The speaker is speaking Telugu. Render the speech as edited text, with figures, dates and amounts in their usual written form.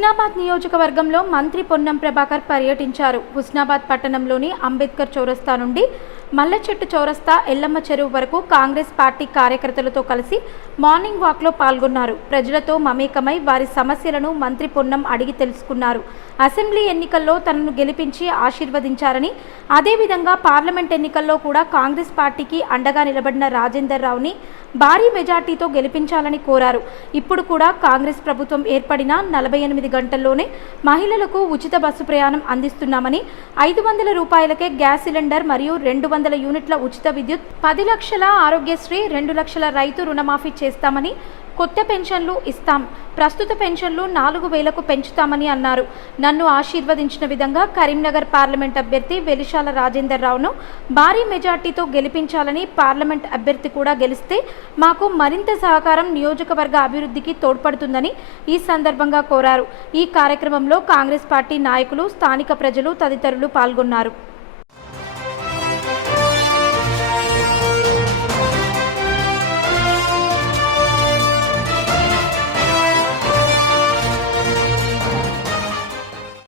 హుస్నాబాద్ నియోజకవర్గంలో మంత్రి పొన్నం ప్రభాకర్ పర్యటించారు. హుస్నాబాద్ పట్టణంలోని అంబేద్కర్ చౌరస్తా నుండి మల్లచెట్టు చౌరస్తా, ఎల్లమ్మ చెరువు వరకు కాంగ్రెస్ పార్టీ కార్యకర్తలతో కలిసి మార్నింగ్ వాక్లో పాల్గొన్నారు. ప్రజలతో మమేకమై వారి సమస్యలను మంత్రి పొన్నం అడిగి తెలుసుకున్నారు. అసెంబ్లీ ఎన్నికల్లో తనను గెలిపించి ఆశీర్వదించారని, అదేవిధంగా పార్లమెంట్ ఎన్నికల్లో కూడా కాంగ్రెస్ పార్టీకి అండగా నిలబడిన రాజేందర్ రావుని భారీ మెజార్టీతో గెలిపించాలని కోరారు. ఇప్పుడు కూడా కాంగ్రెస్ ప్రభుత్వం ఏర్పడిన 48 గంటల్లోనే మహిళలకు ఉచిత బస్సు ప్రయాణం అందిస్తున్నామని, 500 రూపాయలకే గ్యాస్ సిలిండర్ మరియు 200 యూనిట్ల ఉచిత విద్యుత్, 10 లక్షల ఆరోగ్యశ్రీ, 2 లక్షల రైతు రుణమాఫీ చేస్తామని, కొత్త పెన్షన్లు ఇస్తాం, ప్రస్తుత పెన్షన్లు 4000కు పెంచుతామని అన్నారు. నన్ను ఆశీర్వదించిన విధంగా కరీంనగర్ పార్లమెంట్ అభ్యర్థి వెలిశాల రాజేందర్ రావును భారీ మెజార్టీతో గెలిపించాలని, పార్లమెంట్ అభ్యర్థి కూడా గెలిస్తే మాకు మరింత సహకారం నియోజకవర్గ అభివృద్ధికి తోడ్పడుతుందని ఈ సందర్భంగా కోరారు. ఈ కార్యక్రమంలో కాంగ్రెస్ పార్టీ నాయకులు, స్థానిక ప్రజలు తదితరులు పాల్గొన్నారు.